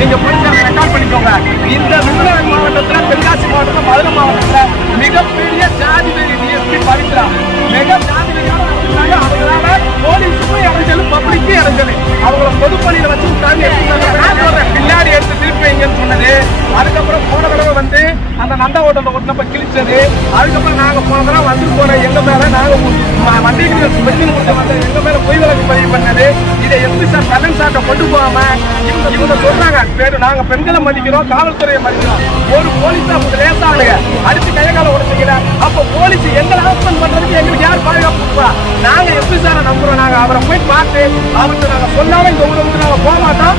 நீங்க police record பண்ணிக்கோங்க. இந்த விருதுநகர் மாவட்டத்துல, தென்காசி மாவட்டத்துல, மதுரை மாவட்டத்துல மிகப்பெரிய ஜாதி வெறி டிஎஸ்பி பவித்ரா மிக ஜாதி வெறியோட நடந்துட்டாங்க. அவங்களால போலீஸுக்கும் இடைஞ்சல், பப்ளிக்கும் இடைஞ்சல். அவங்கள பொதுப்பணியில வச்சு விட்டாங்க. நான் சொல்றேன், பின்னாடி எடுத்து திருப்பி வைங்கன்னு சொன்னது. அதுக்கப்புறம் போன தடவை வந்து அந்த நந்தா ஹோட்டல்ல ஒட்டினப்ப கிழிச்சது. அதுக்கப்புறம் நாங்க போன தடவை வந்து போற எங்க மேல நாங்க வண்டிகள் வந்து எங்க மேல பொய் வழக்கு பதிவு பண்ணது. இதை எம்பி சார் கலன் சார்ட்ட கொண்டு போகாம இவங்க சொல்றாங்க, நாங்க பெண்களை மதிக்கிறோம், காவல்துறையை மதிக்கிறோம். ஒரு போலீஸ் அவங்க லேசானுங்க அடிச்சு கையகால உடச்சிக்கல. அப்ப போலீஸ் எங்களை ஹாஸ்பண்ட் பண்றதுக்கு எங்களுக்கு யார் பாதுகாப்பு கொடுப்பா? நாங்க எம்பி சாரை நம்புறோம். நாங்க அவரை போய் பார்த்து அவர்கிட்ட நாங்க சொன்னாலும் இந்த உலகத்துக்கு நாங்க போக மாட்டோம்.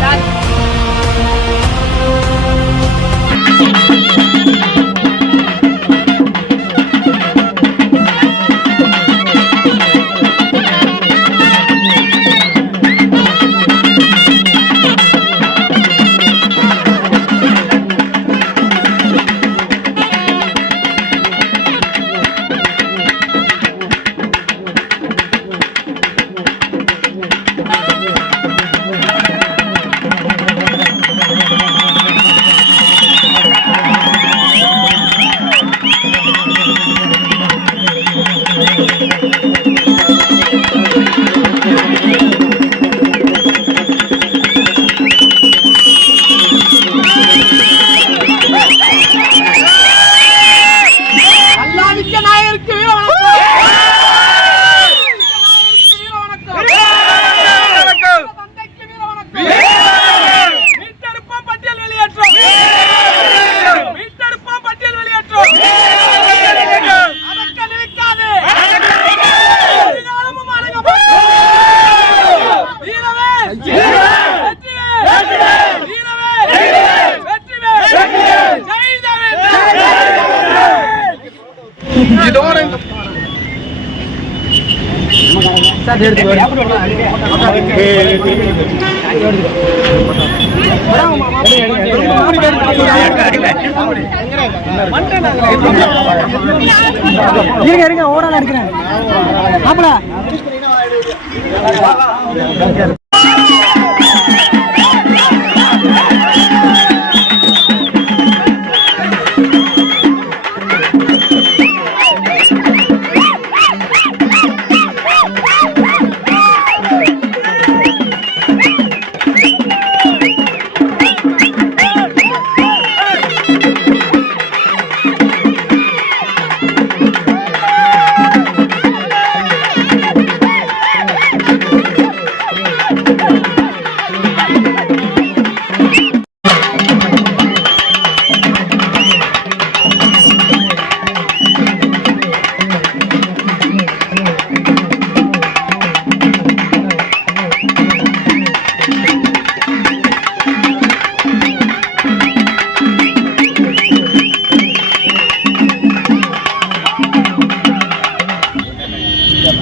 இருங்க ஓடால இருக்கிறேன்.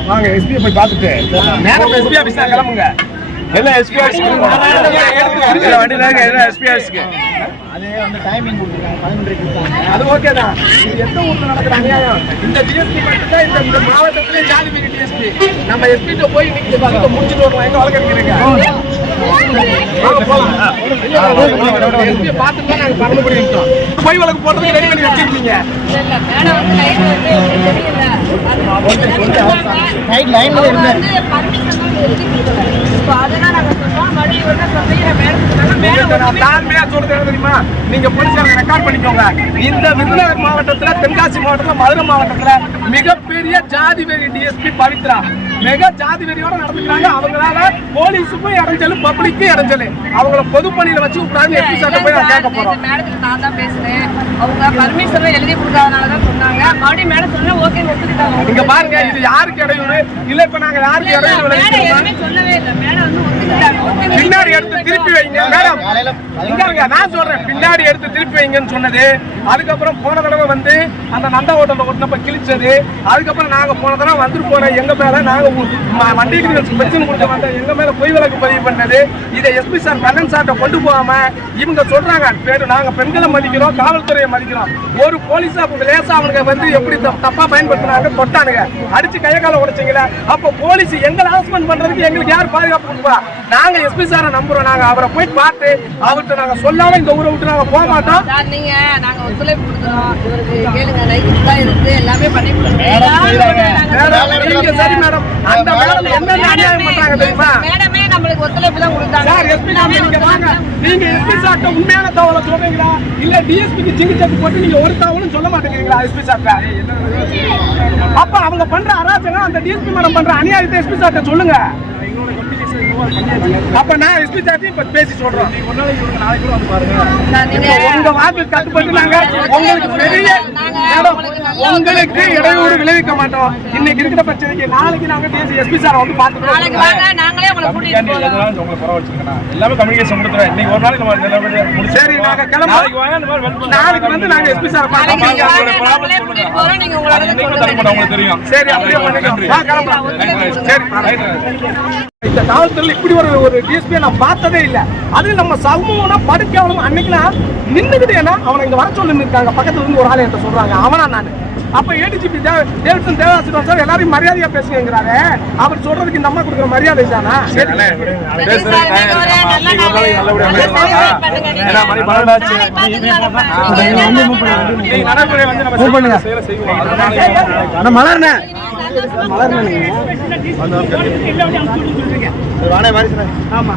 வாங்க எஸ்பி போய் பார்த்துட்டு நேரம் எஸ்பி ஆபீஸ் தான் கிளம்புங்க. எல்லாம் எஸ்பி ஆபீஸ் எஸ்பி ஆபீஸ்க்கு அது அந்த டைமிங் கொடுத்துருக்காங்க 11:30. அது ஓகே தான். இது எந்த ஊர்ல நடக்கிற அநியாயம்? இந்த டிஎஸ்பி மட்டும்தான் இந்த மாவட்டத்திலே ஜாதி வெறி டிஎஸ்பி. நம்ம எஸ்பிட்ட போய் இன்னைக்கு பக்கத்தை முடிச்சுட்டு வரலாம். எங்க வழக்கறிஞருங்க எஸ்பியை பார்த்துட்டு தான் நாங்கள் பறந்து பண்ணிட்டோம். பொய் வழக்கு போட்டதுக்கு ரெடி பண்ணி வச்சிருக்கீங்க. நீங்க போலீஸ் ரெக்கார்ட் பண்ணிக்கோங்க. இந்த விருதுநகர் மாவட்டத்துல, தென்காசி மாவட்டத்துல, மதுரை மாவட்டத்துல மிகப்பெரிய ஜாதி வெறி டிஎஸ்பி பவித்ரா மிக ஜாதி வெறியோட நடந்துக்கிறாங்க. அவங்களால போலீஸுக்கும் இடைஞ்சல், பப்ளிக்கும் இடைஞ்சல். அவங்கள பொதுப்பணியில வச்சு விட்டாங்க. எப்படி சார் போய் நான் கேட்க போறோம். மேடத்துக்கு நான் தான் பேசுறேன். அவங்க பர்மிஷன் எழுதி கொடுக்காதனாலதான் சொன்னாங்க. மறுபடியும் மேடம் சொன்னா ஓகே ஒத்துக்கிட்டாங்க. இங்க பாருங்க, இது யாருக்கு இடையூறு இல்ல. இப்ப நாங்க யாருக்கு இடையூறு சொல்லவே இல்லை. மேடம் வந்து ஒத்துக்கிட்டாங்க. பின்னாடி எடுத்து திருப்பி வைங்க மேடம். நான் சொல்றேன், பின்னாடி எடுத்து திருப்பி வைங்கன்னு சொன்னது. அதுக்கப்புறம் போன தடவை வந்து அந்த நந்தா ஹோட்டல்ல ஒட்டினப்ப கிழிச்சது. அதுக்கப்புறம் நாங்க போன தடவை வந்துட்டு போற எங்க மேல நாங்க வண்டிக்கு பிரச்சனை கொடுக்க வந்த எங்க மேல பொய் வழக்கு பதிவு பண்ணது. இதை எஸ்பி சார் கண்ணன் சார்ட்ட கொண்டு போகாம இவங்க சொல்றாங்க நாங்க பெண்களை மதிக்கிறோம், காவல்துறையை மதிக்கிறோம். ஒரு போலீஸா லேசா அவனுக்கு வந்து எப்படி தப்பா பயன்படுத்தினாங்க, தொட்டானுங்க, அடிச்சு கைய கால உடைச்சிங்களா. அப்போ போலீஸ் எங்களை ஹராஸ்மெண்ட் பண்றதுக்கு எங்களுக்கு யார் பாதுகாப்பு கொடுப்பா? நாங்க எஸ்பி சாரை நம்புறோம். நாங்க அவரை போய் பார்த்து அவர்கிட்ட நாங்க சொல்லாம இந்த ஊரை விட்டு நாங்க போக மாட்டோம். நீங்க நாங்க ஒத்துழைப்பு கொடுக்குறோம். இவருக்கு கேளுங்க, லைசன்ஸ் தான் இருக்கு, எல்லாமே பண்ணி கொடுக்குறோம். சரி மேடம், அந்த மேடம் என்ன அநியாயம் பண்றாங்க தெரியுமா? மேடமே நம்மளுக்கு ஒத்துழைப்பு தான் கொடுத்தாங்க. சார் எஸ்பி நீங்க வாங்க, நீங்க எஸ்பி சார்ட்ட உண்மையான தகவலை சொல்றீங்களா இல்ல டிஎஸ்பிக்கு சிகிச்சை போட்டு நீங்க ஒரு தகவலும் சொல்ல மாட்டேங்கிறீங்களா எஸ்பி சார்ட்ட? அப்ப அவங்க பண்ற அராஜகம், அந்த டிஎஸ்பி மேடம் பண்ற அநியாயத்தை எஸ்பி சார்ட்ட சொல்லுங்க. அப்ப நான் எஸ்பி சார்ட்டி இப்ப பேசி சொல்றேன். உங்க வாக்கு கட்டுப்பட்டு நாங்க உங்களுக்கு பெரிய உங்களுக்கு இடையூறு விளைவிக்க மாட்டோம். இன்னைக்கு இருக்கிற பிரச்சனைக்கு நாளைக்கு நாங்க பேசி எஸ்பி சார் வந்து பாத்துக்கிறோம். நாங்களே உங்களை கூட்டிட்டு போறோம். எல்லாமே கம்யூனிகேஷன் கொடுத்துறேன். இன்னைக்கு ஒரு நாளைக்கு நம்ம சரி நாங்க கிளம்புறோம். நாளைக்கு வந்து நாங்க எஸ்பி சார் பாத்துக்கிறோம். நீங்க உங்களோட உங்களுக்கு தெரியும். சரி அப்படியே பண்ணிக்கலாம். வா கிளம்பலாம். சரி இந்த காவல்துறையில் இப்படி ஒரு டிஎஸ்பியை நான் பார்த்ததே இல்லை. அது நம்ம சமூகம்னா படுக்கையாலும் அன்னைக்குனா நின்றுக்கிட்டு ஏன்னா அவனை இங்க வர சொல்லி இருக்காங்க. பக்கத்துல இருந்து ஒரு ஆள் என்கிட்ட சொல்றாங்க, அவனா நான். அப்ப ஏடிஜிபி டேவிட்சன் தேவாசிரியர் சார் எல்லாரையும் மரியாதையா பேசுங்கிறாரு. அவர் சொல்றதுக்கு இந்த அம்மா கொடுக்குற மரியாதை தானா? மலர்ண்ண ஆமா